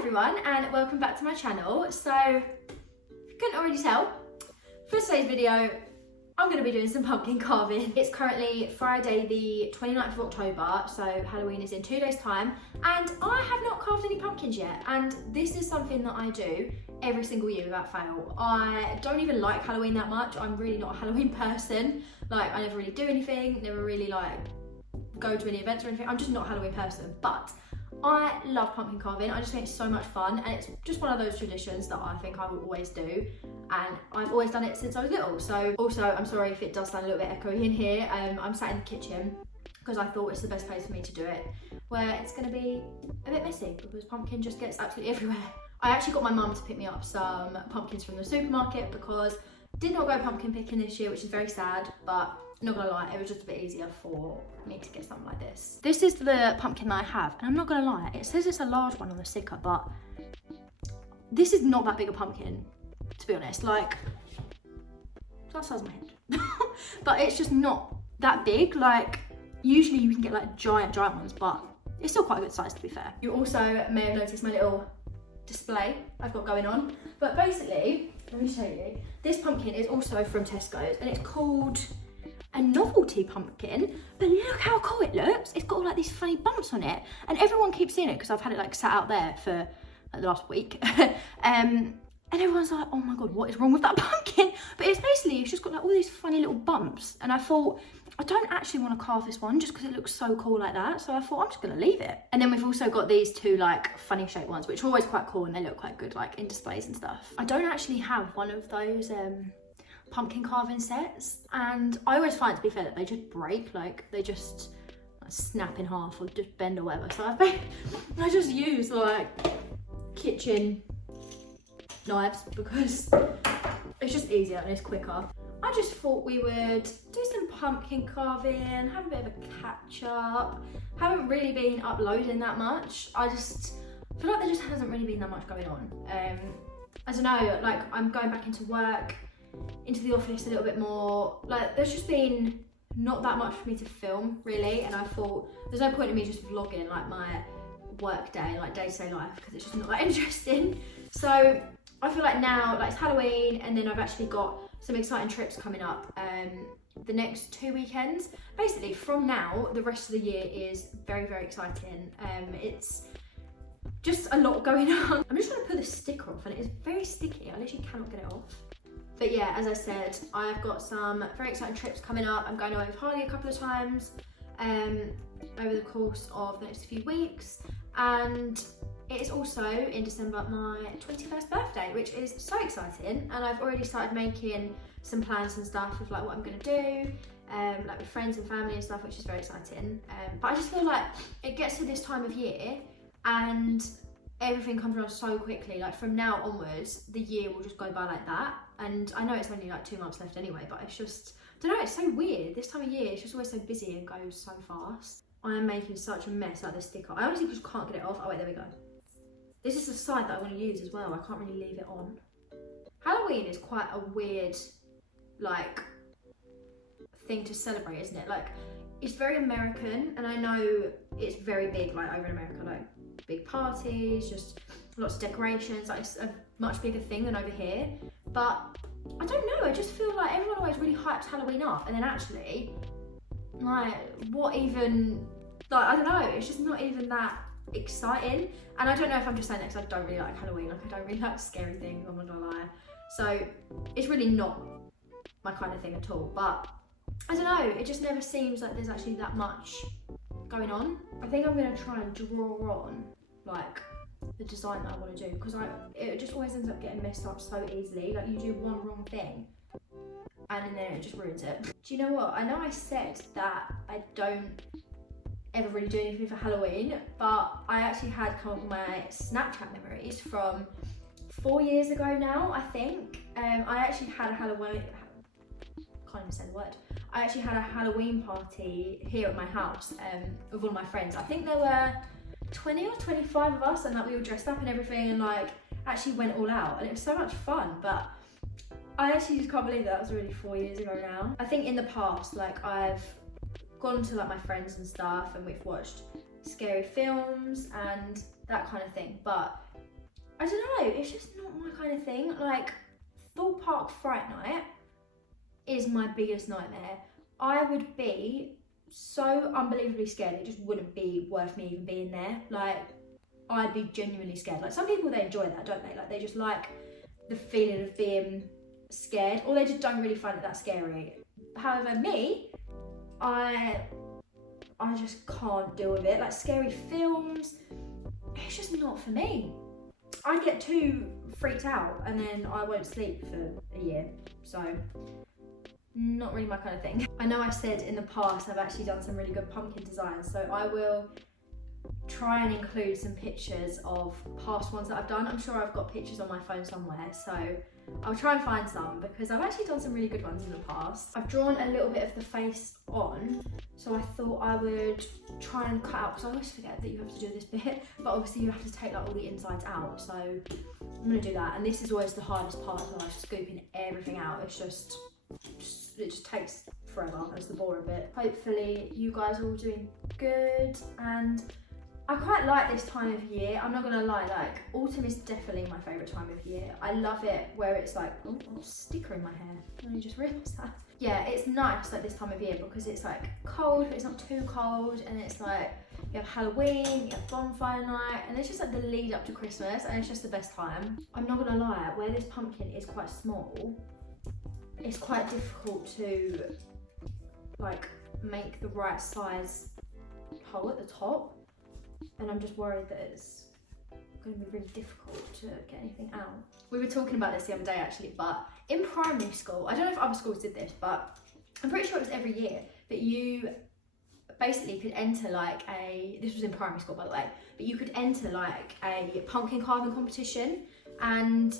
everyone and welcome back to my channel. So, if you couldn't already tell, for today's video I'm going to be doing some pumpkin carving. It's currently Friday the 29th of October, so Halloween is in 2 days time, and I have not carved any pumpkins yet, and this is something that I do every single year without fail. I don't even like Halloween that much. I'm really not a Halloween person. Like, I never really do anything, never really like go to any events or anything. I'm just not a Halloween person, but I love pumpkin carving. I just think it's so much fun, and it's just one of those traditions that I think I will always do, and I've always done it since I was little. So also, I'm sorry if it does sound a little bit echoey in here. I'm sat in the kitchen because I thought it's the best place for me to do it, where it's going to be a bit messy because pumpkin just gets absolutely everywhere. I actually got my mum to pick me up some pumpkins from the supermarket because I did not go pumpkin picking this year, which is very sad, but not gonna lie, it was just a bit easier for me to get something like this. This is the pumpkin that I have, and I'm not gonna lie, it says it's a large one on the sticker, but this is not that big a pumpkin, to be honest. Like, it's the size of my head. But it's just not that big. Like, usually you can get like giant ones, but it's still quite a good size, to be fair. You also may have noticed my little display I've got going on, but basically, let me show you. This pumpkin is also from Tesco's, and it's called a novelty pumpkin, but look how cool it looks. It's got all like these funny bumps on it, and everyone keeps seeing it because I've had it like sat out there for like the last week. And everyone's like, oh my god, what is wrong with that pumpkin? But it's just got like all these funny little bumps, and I thought, I don't actually want to carve this one just because it looks so cool like that, so I thought I'm just gonna leave it. And then we've also got these two like funny shaped ones, which are always quite cool, and they look quite good like in displays and stuff. I don't actually have one of those pumpkin carving sets, and I always find, to be fair, that they just break, like they just like, snap in half or just bend or whatever. So I just use like kitchen knives because it's just easier and it's quicker. I just thought we would do some pumpkin carving, have a bit of a catch up. Haven't really been uploading that much. I feel like there just hasn't really been that much going on. I don't know, like I'm going back into work, into the office a little bit more. Like, there's just been not that much for me to film really, and I thought there's no point in me just vlogging like my work day, like day-to-day life, because it's just not that interesting. So I feel like now, like, it's Halloween, and then I've actually got some exciting trips coming up the next 2 weekends. Basically from now, the rest of the year is very, very exciting. It's just a lot going on. I'm just trying to pull the sticker off, and it is very sticky. I literally cannot get it off. But yeah, as I said, I've got some very exciting trips coming up. I'm going away with Harley a couple of times over the course of the next few weeks. And it is also in December my 21st birthday, which is so exciting. And I've already started making some plans and stuff of like what I'm gonna do, like with friends and family and stuff, which is very exciting. But I just feel like it gets to this time of year and everything comes around so quickly. Like, from now onwards, the year will just go by like that. And I know it's only like 2 months left anyway, but it's just, I don't know, it's so weird. This time of year, it's just always so busy and goes so fast. I am making such a mess out of this sticker. I honestly just can't get it off. Oh wait, there we go. This is the side that I want to use as well. I can't really leave it on. Halloween is quite a weird, like, thing to celebrate, isn't it? Like, it's very American, and I know it's very big, like, over in America, like, big parties, just lots of decorations. Like, it's a much bigger thing than over here. But I don't know, I just feel like everyone always really hypes Halloween up, and then actually, like, what even, like, I don't know, it's just not even that exciting. And I don't know if I'm just saying that because I don't really like Halloween. Like, I don't really like scary things, I'm not gonna lie. So it's really not my kind of thing at all. But I don't know, it just never seems like there's actually that much going on. I think I'm gonna try and draw on like the design that I want to do, because it just always ends up getting messed up so easily. Like, you do one wrong thing and then it just ruins it. Do you know what? I know I said that I don't ever really do anything for Halloween, but I actually had come up with my Snapchat memories from 4 years ago now, I think. I actually had a Halloween, can't even say the word. I actually had a Halloween party here at my house with all my friends. I think there were 20 or 25 of us, and like, we were dressed up and everything, and like actually went all out, and it was so much fun. But I actually just can't believe that was really 4 years ago now. I think in the past, like, I've gone to like my friends and stuff, and we've watched scary films and that kind of thing, but I don't know, it's just not my kind of thing. Like, Thorpe Park Fright Night is my biggest nightmare. I would be so unbelievably scared, it just wouldn't be worth me even being there. Like, I'd be genuinely scared. Like, some people, they enjoy that, don't they? Like, they just like the feeling of being scared, or they just don't really find it that scary. However, me, I just can't deal with it. Like, scary films, it's just not for me. I get too freaked out and then I won't sleep for a year. So, not really my kind of thing. I know I said in the past I've actually done some really good pumpkin designs, so I will try and include some pictures of past ones that I've done. I'm sure I've got pictures on my phone somewhere, so I'll try and find some because I've actually done some really good ones in the past. I've drawn a little bit of the face on, so I thought I would try and cut out, because I always forget that you have to do this bit, but obviously you have to take like all the insides out, so I'm gonna do that. And this is always the hardest part, so like scooping everything out. It's just it just takes forever. That's the boring bit. Hopefully you guys are all doing good, and I quite like this time of year. I'm not gonna lie, like autumn is definitely my favourite time of year. I love it where it's like, oh, a sticker in my hair. I only just realised that. Yeah, it's nice like this time of year because it's like cold, but it's not too cold, and it's like you have Halloween, you have bonfire night, and it's just like the lead up to Christmas, and it's just the best time. I'm not gonna lie, where this pumpkin is quite small, it's quite difficult to like make the right size hole at the top, and I'm just worried that it's going to be really difficult to get anything out. We were talking about this the other day actually, but in primary school, I don't know if other schools did this, but I'm pretty sure it was every year that you basically could enter like this was in primary school by the way, but you could enter like a pumpkin carving competition, and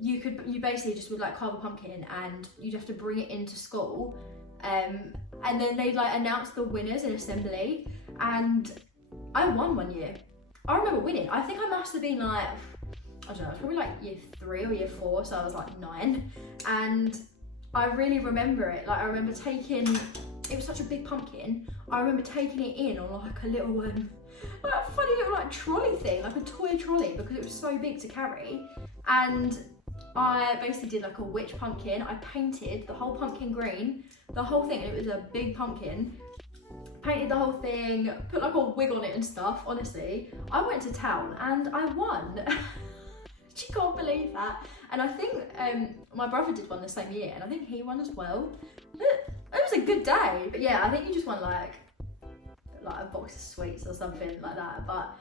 you basically just would like carve a pumpkin and you'd have to bring it into school, and then they'd like announce the winners in assembly, and I won one year. I remember winning. I think I must have been like, I don't know, probably like year 3 or year 4, so I was like 9, and I really remember it. Like I remember taking, it was such a big pumpkin, I remember taking it in on like a little like a funny little like trolley thing, like a toy trolley, because it was so big to carry. And I basically did like a witch pumpkin. I painted the whole pumpkin green, the whole thing. It was a big pumpkin. Painted the whole thing, put like a wig on it and stuff. Honestly, I went to town and I won. You can't believe that. And I think my brother did one the same year, and I think he won as well. It was a good day. But yeah, I think you just won like a box of sweets or something like that. But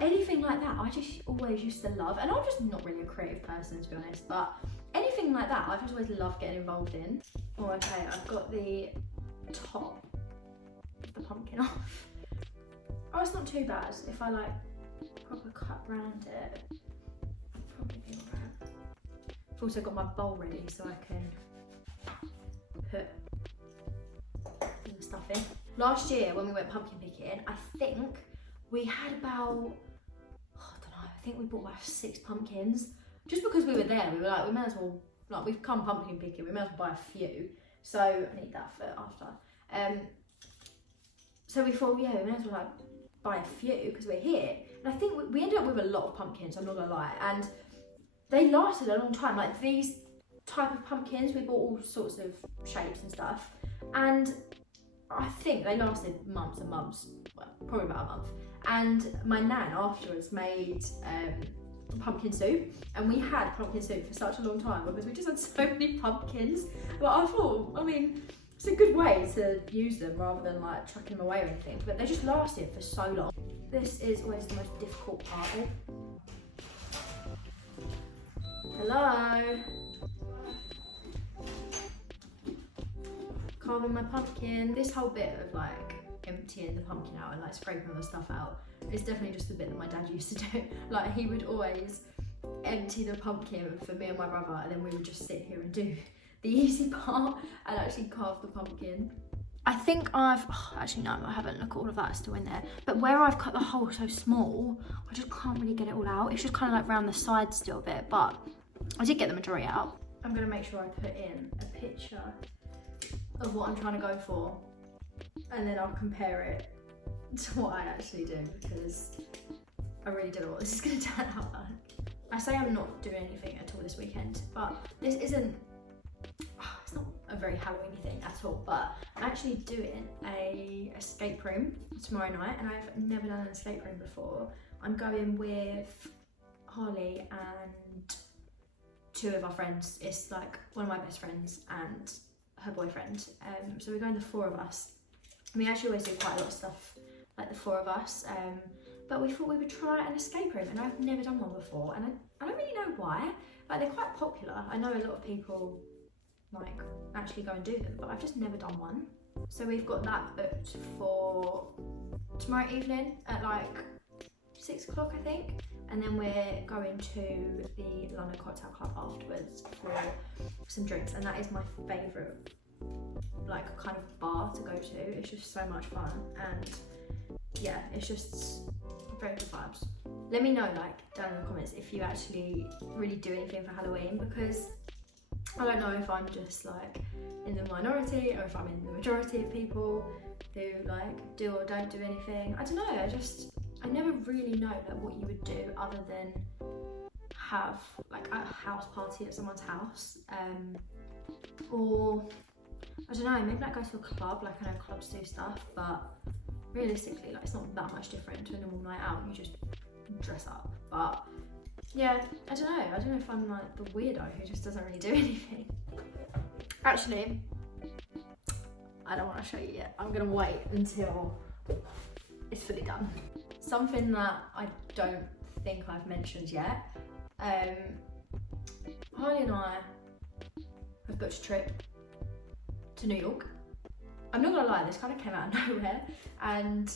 anything like that, I just always used to love, and I'm just not really a creative person to be honest, but anything like that, I've just always loved getting involved in. Oh, okay, I've got the top of the pumpkin off. Oh, it's not too bad. If I like proper cut around it, I'll probably be alright. I've also got my bowl ready so I can put the stuff in. Last year when we went pumpkin picking, I think we had about, I don't know, I think we bought about 6 pumpkins. Just because we were there, we were like, we may as well, like we've come pumpkin picking, we may as well buy a few. So I need that for after. So we thought, yeah, we may as well like buy a few because we're here. And I think we ended up with a lot of pumpkins, I'm not gonna lie. And they lasted a long time. Like these type of pumpkins, we bought all sorts of shapes and stuff. And I think they lasted months and months, well, probably about a month. And my nan afterwards made pumpkin soup, and we had pumpkin soup for such a long time because we just had so many pumpkins. But I thought, I mean, it's a good way to use them rather than like chucking them away or anything, but they just lasted for so long. This is always the most difficult part of it. Hello? Carving my pumpkin. This whole bit of like emptying the pumpkin out and like scraping all the stuff out is definitely just the bit that my dad used to do. Like he would always empty the pumpkin for me and my brother, and then we would just sit here and do the easy part and actually carve the pumpkin. I think actually no, I haven't. Look, all of that is still in there. But where I've cut the hole so small, I just can't really get it all out. It's just kind of like round the sides still a bit, but I did get the majority out. I'm gonna make sure I put in a picture of what I'm trying to go for, and then I'll compare it to what I actually do, because I really don't know what this is going to turn out like. I say I'm not doing anything at all this weekend, but this isn't, it's not a very Halloweeny thing at all, but I'm actually doing a escape room tomorrow night, and I've never done an escape room before. I'm going with Harley and two of our friends. It's like one of my best friends and her boyfriend. So we're going, the four of us. We actually always do quite a lot of stuff, like the four of us. But we thought we would try an escape room, and I've never done one before, and I don't really know why. Like, they're quite popular. I know a lot of people like actually go and do them, but I've just never done one. So we've got that booked for tomorrow evening at like 6 o'clock, I think, and then we're going to the London Cocktail Club afterwards for some drinks, and that is my favourite like kind of bar to go to. It's just so much fun, and yeah, it's just very good vibes. Let me know like down in the comments if you actually really do anything for Halloween, because I don't know if I'm just like in the minority or if I'm in the majority of people who like do or don't do anything. I don't know, I never really know like what you would do other than have like a house party at someone's house, or I don't know, maybe like go to a club. Like, I know clubs do stuff, but realistically, like, it's not that much different to a normal night out. You just dress up. But yeah, I don't know if I'm like the weirdo who just doesn't really do anything. Actually, I don't want to show you yet. I'm gonna wait until it's fully done. Something that I don't think I've mentioned yet. Harley and I have booked a trip to New York. I'm not gonna lie, this kind of came out of nowhere, and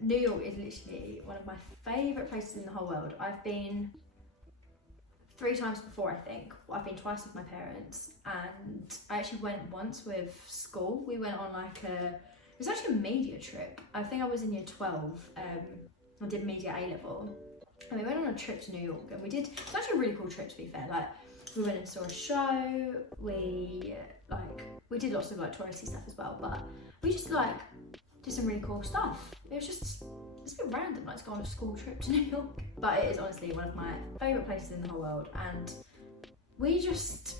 New York is literally one of my favourite places in the whole world. I've been 3 times before, I think. I've been twice with my parents, and I actually went once with school. We went on like it was actually a media trip. I think I was in year 12. I did media A-level, and we went on a trip to New York, and it was actually a really cool trip, to be fair. Like, we went and saw a show, we did lots of like touristy stuff as well, but we just like did some really cool stuff. It's a bit random like to go on a school trip to New York, but it is honestly one of my favourite places in the whole world, and we just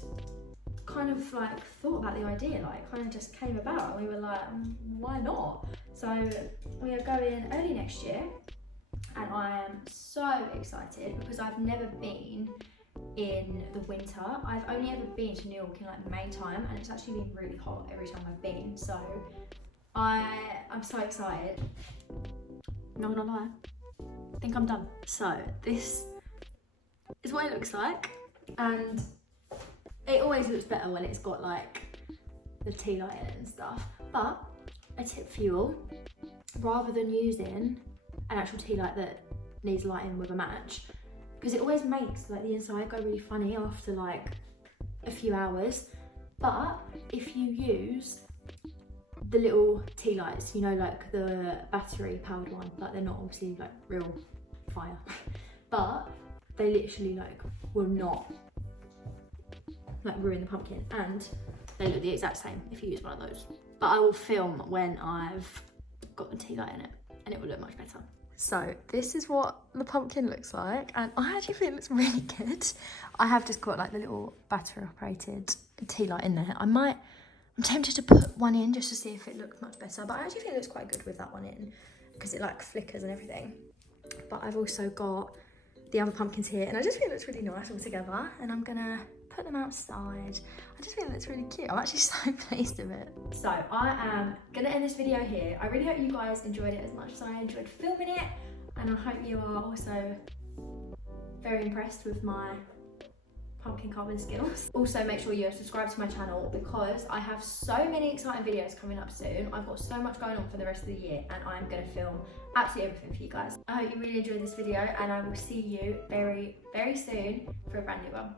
kind of like thought about the idea, like kind of just came about, and we were like, why not? So we are going early next year, and I am so excited because I've never been in the winter. I've only ever been to New York in like May time, and it's actually been really hot every time I've been, so I'm so excited. Not gonna lie, I think I'm done. So this is what it looks like, and it always looks better when it's got like the tea light in it and stuff, but a tip for you all, rather than using an actual tea light that needs lighting with a match, because it always makes like the inside go really funny after like a few hours. But if you use the little tea lights, you know, like the battery powered one, like they're not obviously like real fire, but they literally like will not like ruin the pumpkin, and they look the exact same if you use one of those. But I will film when I've got the tea light in it, and it will look much better. So this is what the pumpkin looks like, and I actually think it looks really good. I have just got like the little battery operated tea light in there. I'm tempted to put one in just to see if it looks much better, but I actually think it looks quite good with that one in, because it like flickers and everything. But I've also got the other pumpkins here, and I just think it looks really nice all together, and I'm gonna put them outside. I just think it looks really cute. I'm actually so pleased with it. So I am gonna end this video here. I really hope you guys enjoyed it as much as I enjoyed filming it, and I hope you are also very impressed with my pumpkin carving skills. Also, make sure you're subscribed to my channel, because I have so many exciting videos coming up soon. I've got so much going on for the rest of the year, and I'm going to film absolutely everything for you guys. I hope you really enjoyed this video, and I will see you very, very soon for a brand new one.